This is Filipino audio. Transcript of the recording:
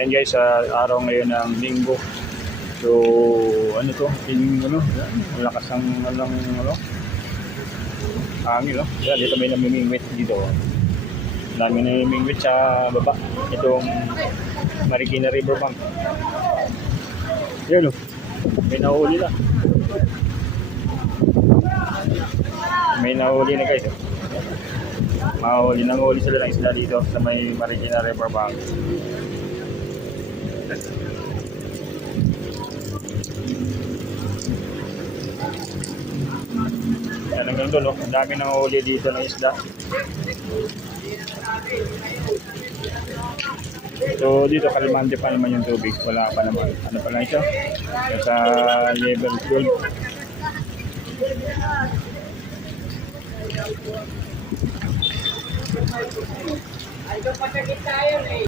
And guys, sa araw ngayon ng linggo. So, ano to? Malakas ang hangin, no? Yan, dito may namimingwit dito. Dami namimingwit sa baba. Itong Marikina Riverbank. Yan, no? May nahuli na. May nahuli na guys. Nanghuli sila ng isla dito sa may Marikina Riverbank. Yan hanggang doon, ang dami nang huli dito ng isda. So dito kalmante pa naman yung tubig, wala pa naman. Ano pa lang siya? Sa level 12.